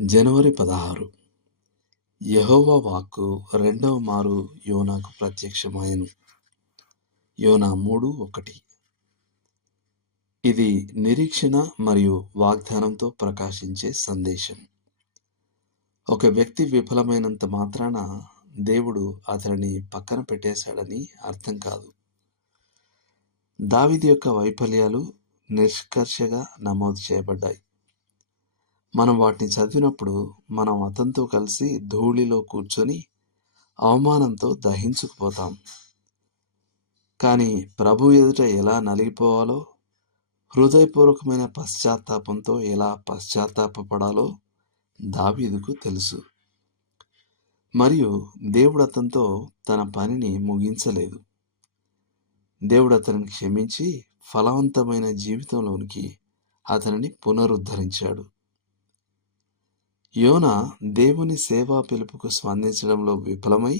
జనవరి 16 యెహోవా వాక్కు రెండవ మారు యోనాకు ప్రత్యక్షమాయెను. యోనా 3:1. ఇది నిరీక్షణ మరియు వాగ్దానంతో ప్రకాశించే సందేశం. ఒక వ్యక్తి విఫలమైనంత మాత్రాన దేవుడు అతనిని పక్కన పెట్టేశాడని అర్థం కాదు. దావీదు యొక్క వైఫల్యాలు నిష్కర్షగా నమోదు చేయబడ్డాయి. మనం వాటిని చదివినప్పుడు మనం అతనితో కలిసి ధూళిలో కూర్చొని అవమానంతో దహించుకుపోతాం. కానీ ప్రభు ఎదుట ఎలా నలిగిపోవాలో, హృదయపూర్వకమైన పశ్చాత్తాపంతో ఎలా పశ్చాత్తాపపడాలో దావీదుకు తెలుసు. మరియు దేవుడు అతనితో తన పనిని ముగించలేదు. దేవుడు అతనిని క్షమించి ఫలవంతమైన జీవితంలోనికి అతనిని పునరుద్ధరించాడు. యోనా దేవుని సేవా పిలుపుకు స్పందించడంలో విఫలమై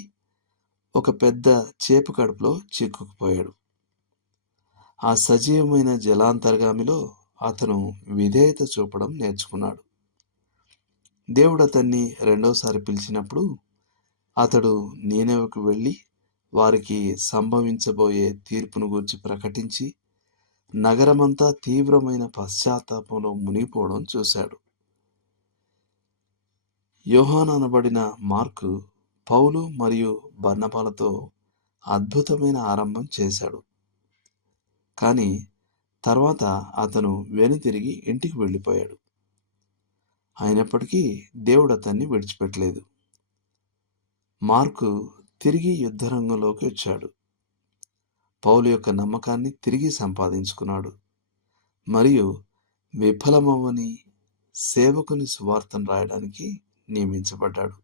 ఒక పెద్ద చేప కడుపులో చిక్కుకుపోయాడు. ఆ సజీవమైన జలాంతర్గామిలో అతను విధేయత చూపడం నేర్చుకున్నాడు. దేవుడు అతన్ని రెండోసారి పిలిచినప్పుడు అతడు నీనెవెకు వెళ్ళి వారికి సంభవించబోయే తీర్పును గూర్చి ప్రకటించి నగరమంతా తీవ్రమైన పశ్చాత్తాపంలో మునిగిపోవడం చూశాడు. యోహాను అనబడిన మార్కు పౌలు మరియు బర్నబాలతో అద్భుతమైన ఆరంభం చేశాడు. కానీ తర్వాత అతను వెనుతిరిగి ఇంటికి వెళ్ళిపోయాడు. అయినప్పటికీ దేవుడు అతన్ని విడిచిపెట్టలేదు. మార్కు తిరిగి యుద్ధరంగంలోకి వచ్చాడు. పౌలు యొక్క నమ్మకాన్ని తిరిగి సంపాదించుకున్నాడు మరియు విఫలమవ్వని సేవకుని సువార్తను రాయడానికి నియమించబడ్డాడు.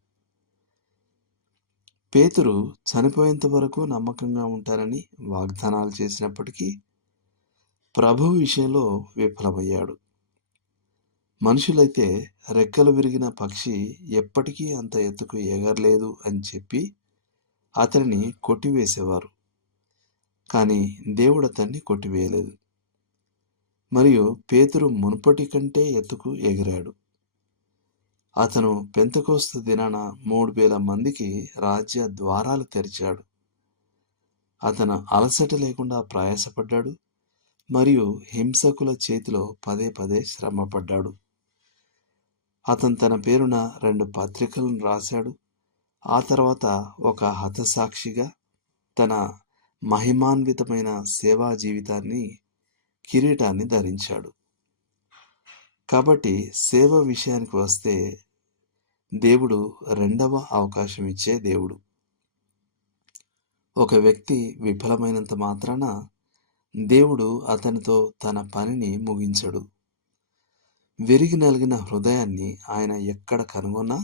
పేతురు చనిపోయేంత వరకు నమ్మకంగా ఉంటారని వాగ్దానాలు చేసినప్పటికీ ప్రభు విషయంలో విఫలమయ్యాడు. మనుషులైతే రెక్కలు విరిగిన పక్షి ఎప్పటికీ అంత ఎత్తుకు ఎగరలేదు అని చెప్పి అతనిని కొట్టివేసేవారు. కానీ దేవుడు అతన్ని కొట్టివేయలేదు మరియు పేతురు మునుపటి కంటే ఎత్తుకు ఎగిరాడు. అతను పెంతెకోస్తు దినాన 3,000 మందికి రాజ్య ద్వారాలు తెరిచాడు. అతను అలసట లేకుండా ప్రయాసపడ్డాడు మరియు హింసకుల చేతిలో పదే పదే శ్రమపడ్డాడు. అతను తన పేరున 2 పత్రికలను రాశాడు. ఆ తర్వాత ఒక హతసాక్షిగా తన మహిమాన్వితమైన సేవా జీవితాన్ని కిరీటాన్ని ధరించాడు. కాబట్టి సేవ విషయానికి వస్తే దేవుడు రెండవ అవకాశం ఇచ్చే దేవుడు. ఒక వ్యక్తి విఫలమైనంత మాత్రాన దేవుడు అతనితో తన పనిని ముగించడు. విరిగి నలిగిన హృదయాన్ని ఆయన ఎక్కడ కనుగొన్నా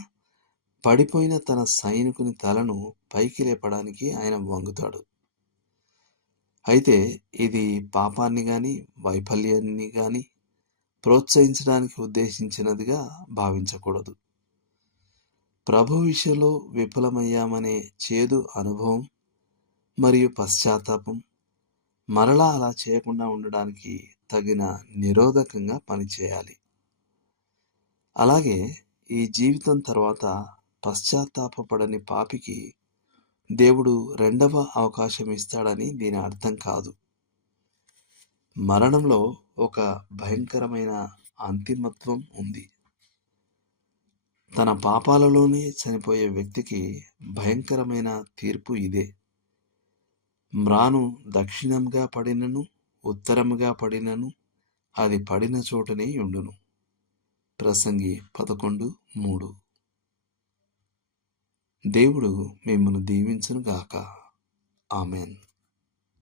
పడిపోయిన తన సైనికుని తలను పైకి లేపడానికి ఆయన వంగుతాడు. అయితే ఇది పాపాన్ని గాని వైఫల్యాన్ని గాని ప్రోత్సహించడానికి ఉద్దేశించినదిగా భావించకూడదు. ప్రభు విషయంలో విఫలమయ్యామనే చేదు అనుభవం మరియు పశ్చాత్తాపం మరలా అలా చేయకుండా ఉండడానికి తగిన నిరోధకంగా పనిచేయాలి. అలాగే ఈ జీవితం తర్వాత పశ్చాత్తాపపడని పాపికి దేవుడు రెండవ అవకాశం ఇస్తాడని దీని అర్థం కాదు. మరణంలో ఒక భయంకరమైన అంతిమత్వం ఉంది. తన పాపాలలోనే చనిపోయే వ్యక్తికి భయంకరమైన తీర్పు ఇదే. మ్రాను దక్షిణంగా పడినను ఉత్తరముగా పడినను అది పడిన చోటనే ఉండును. ప్రసంగి 11:3. దేవుడు మిమ్మల్ని దీవించును గాక. ఆమెన్.